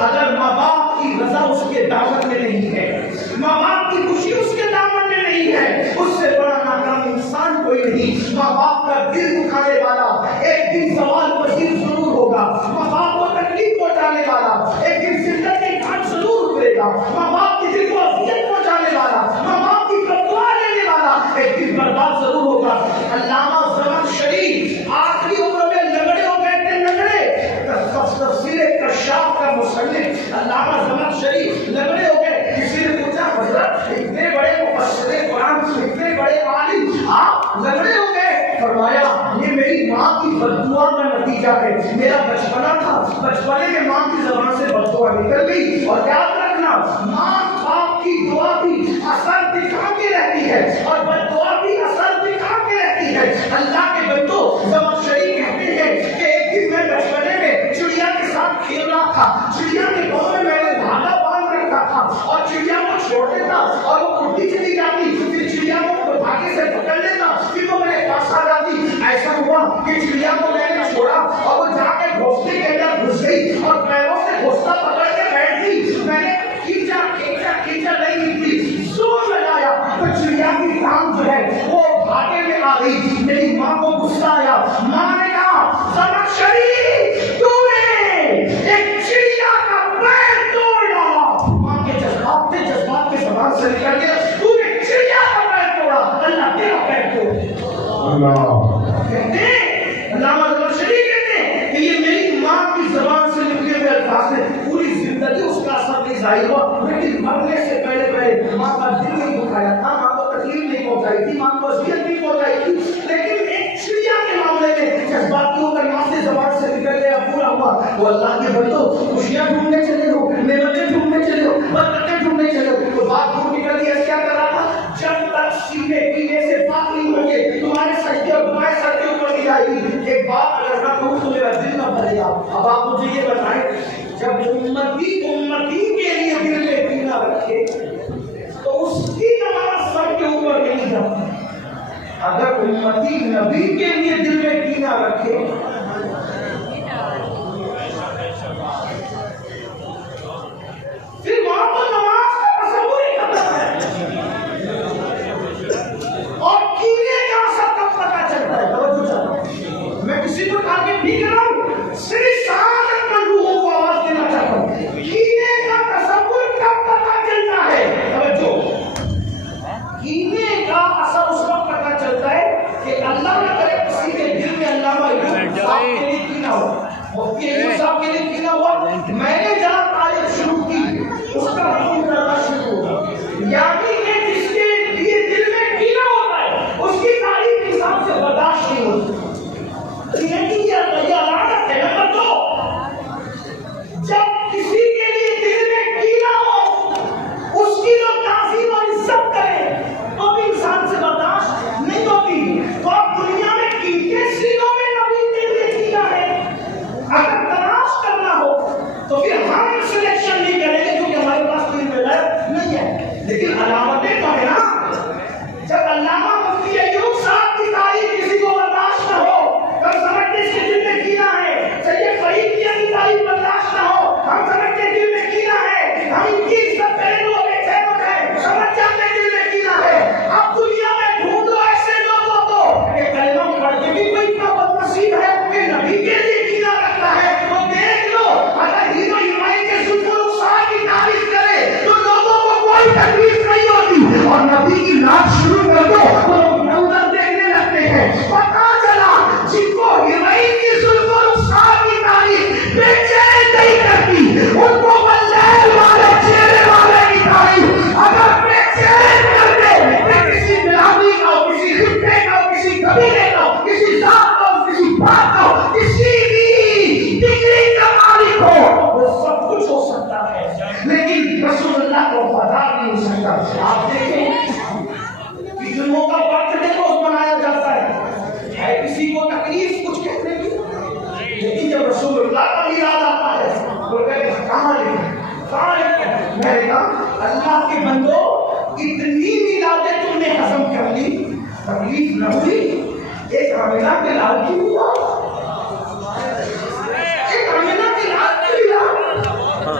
اگر ماں باپ کی رضا اس کے دامن میں نہیں ہے، ماں باپ کی خوشی اس کے دامن میں نہیں ہے، اس سے بڑا ناکام انسان کوئی نہیں۔ ماں باپ کا دل دکھانے والا ایک دن زوال پذیر ضرور ہوگا، ماں باپ کو تکلیف پہنچانے والا ایک دن زندگی کے گھاٹ ضرور اترے گا، ماں باپ کے دل کو اذیت پہنچانے والا، ماں باپ کی بددعا لینے والا ایک دن برباد ضرور ہوگا۔ علامہ زمخشری آخری عمر میں لنگڑے ہو گئے تھے، لنگڑے۔ تفسیر کشاف کا مصنف علامہ زمخشری لنگڑے ہو گئے۔ کسی نے پوچھا حضرت اتنے بڑے مفسر قرآن، اتنے بڑے عالم، آپ لنگڑے ہو گئے؟ فرمایا یہ میری ماں کی بددعا کا نتیجہ ہے۔ میرا بچپنا تھا، بچپنے میں ماں کی زبان سے بددعا نکل گئی، اور یاد رکھنا ماں باپ کی دعا بھی اثر دکھا کے رہتی ہے اور بددعا بھی اثر دکھا کے رہتی ہے۔ اللہ کے بندو، زمخشری کہتے ہیں کہ ایک دن میں بچپنے میں چڑیا کے ساتھ کھیل رہا تھا، چڑیا کے پاؤں میں میں نے دھاگا باندھ رکھا تھا اور چڑیا کو چھوڑ دیتا اور وہ اڑتی چلی جاتی، پھر چڑیا کو دھاگے سے پکڑ لیتا، پھر وہ میرے پاس آ جاتی۔ ایسا ہوا کہ چڑیا کو میں نے چھوڑا اور وہ جا کے گھونسلے کے اندر گھس گئی اور پیروں سے گھونسلہ پکڑ کے بیٹھ گئی۔ میں نے کھینچا کھینچا کھینچا نہیں نکلی، زور لگایا تو چڑیا کی ٹانگ جو ہے وہ دھاگے میں آ گئی۔ میری ماں کو غصہ آیا، ماں نے کہا زمخشری تو نے ایک چڑیا کا پیر توڑ ڈالا۔ ماں کے جذبات کے زبان سے نکل گیا، تو نے چڑیا کا پیر توڑا، اللہ تیرا پیر توڑ۔ کہتے ہیں علامہ زمخشری کہتے ہیں کہ یہ میری ماں کی زبان سے نکلے ہوئے الفاظ ہیں، پوری زندگی اس کا اثر نہیں ظاہر ہوا، لیکن مرنے سے پہلے ماں کا دل نہیں دکھایا تھا، ماں کو تکلیف نہیں پہنچائی تھی، ماں کو اذیت نہیں پہنچائی تھی، لیکن ایک چڑیا کے معاملے میں جذباتی ہو کر ماں سے زبان سے نکل گیا، پورا ہوا۔ وہ اللہ کے بندو، خوشیاں ڈھونڈنے چلے ہو، نعمتیں ڈھونڈنے چلے ہو، برکتیں ڈھونڈنے چلے ہو، تو بات ڈھونڈ نکل گئی، کیا کر رہا تھا؟ جب تک سینے پینے سے پاک نہیں ہوں گے تمہارے سجدے اور تمہارے سر کے اوپر نہیں آئے گی۔ ایک بات اگر میں کہوں تو میرا دل نہ بھرے گا۔ اب آپ مجھے یہ بتائیں، جب امتی کے لیے دل میں کینہ رکھے تو اس کی نماز سر کے اوپر نہیں جاتی، اگر امتی نبی کے لیے دل میں کینہ رکھے پھر وہاں پر نماز کا تصور ہی کرتا ہے۔ اور کینے کا اثر کب پتا چلتا ہے؟ توجہ چاہتا میں کسی کو ٹارگیٹ نہیں کر رہا ہوں، صرف سعادت مند لوگوں کو آواز دینا چاہتا ہوں۔ کینے کا تصور کب پتا چلتا ہے؟ توجہ، کینے کا اثر اس وقت پتا چلتا ہے کہ اللہ نہ کرے کسی کے دل میں علامہ ایوب صاحب کے لیے کینہ ہو، مفتی ایوب صاحب کے لیے کینہ ہوا، میں نے جہاں تعریف شروع کی اس کا حکم کرنا شروع ہوگا، یعنی کہ جس کے لیے دل میں کینہ ہوتا ہے اس کی تعریف کے حساب سے برداشت نہیں ہوتی۔ لیکن یہ علامت ہے نمبر 2، جب کسی کے لیے دل میں کینہ ہو اس کی لوگ تعظیم اور عزت کریں تو بھی انسان سے برداشت نہیں ہوتی۔ تو اب دنیا میں کن کے سینوں میں نبی کے لیے کینہ ہے؟ اگر تلاش کرنا ہو تو پھر ہم سلیکشن نہیں کریں گے کیونکہ ہمارے پاس کوئی ولایت نہیں ہے، لیکن علامتیں تو ہے نا۔ جب علامہ مفتی ایوب صاحب کی تعریف کسی کو برداشت نہ ہو، ہم سمجھتے اس کے دل میں کینہ ہے۔ سید فرید کی تعریف برداشت نہ ہو، ہم سمجھتے دل میں کینہ ہے، ہم ان کی عزت کریں تو بے چین ہو جائیں، سمجھ جاتے دل میں کینہ ہے۔ اب دنیا میں ڈھونڈو ایسے لوگوں کو کہ کلمہ پڑھ کے بھی کوئی اتنا بدنصیب ہے کہ نبی کے لیے کینہ رکھتا ہے، تو دیکھ لو اگر ہیرو ہیروئن کے سلطان صاحب کی تعریف کرے تو لوگوں کو کوئی تکلیف نہیں ہوتی، اور نبی کی نعت شروع کر دو تو ادھر دیکھنے لگتے ہیں۔ پتا چلا جن کو ہیروئن کی سلطان صاحب کی تعریف بے چین نہیں کرتی ان کو بلال والے چہرے والے کی تعریف اگر بے چین کر دے تو کسی بلاوی کا ہو، کسی خطے کا ہو، کسی قبیلے کا ہو، کسی ذات کا ہو، کسی بات کا ہو، کسی بھی ڈگری کا مالک ہو، وہ سب کچھ ہو سکتا ہے لیکن رسول اللہ کو وفادار نہیں ہو سکتا۔ آپ دیکھیں جنوں کا برتھ ڈے روز منایا جاتا ہے کسی کو تکلیف کچھ کہنے کی، لیکن جب رسول اللہ کا میلاد آتا ہے تو کہتے ہیں کہاں لکھا؟ میں نے کہا اللہ کے بندو اتنی میلادیں تم نے ہضم کر لی، تکلیف نہ ہوئی؟ ایک آمنہ کے لال کی میلاد، ایک آمنہ کے لال کی میلاد،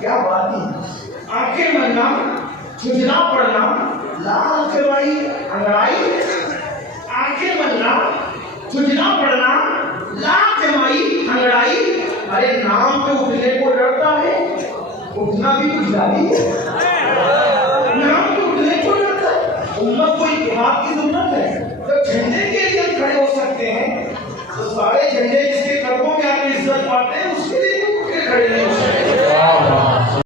کیا بات ہے، آنکھیں ملنا، جھجنا پڑنا، لال جوائی انگڑائی، آنکھیں ملنا، جھجنا پڑنا، لال جوائی انگڑائی۔ ارے نام پہ اٹھنے کو ڈرتا ہے، اٹھنا بھی کچھ جاری ہے، نام پہ اٹھنے کو ڈرتا ہے۔ امت کو اتحاد کی ضرورت ہے، جب جھنڈے کے لیے کھڑے ہو سکتے ہیں تو سارے جھنڈے جس کے قدموں میں آپ عزت پاتے ہیں اس کے لیے کیوں اٹھ کے کھڑے نہیں ہو سکتے؟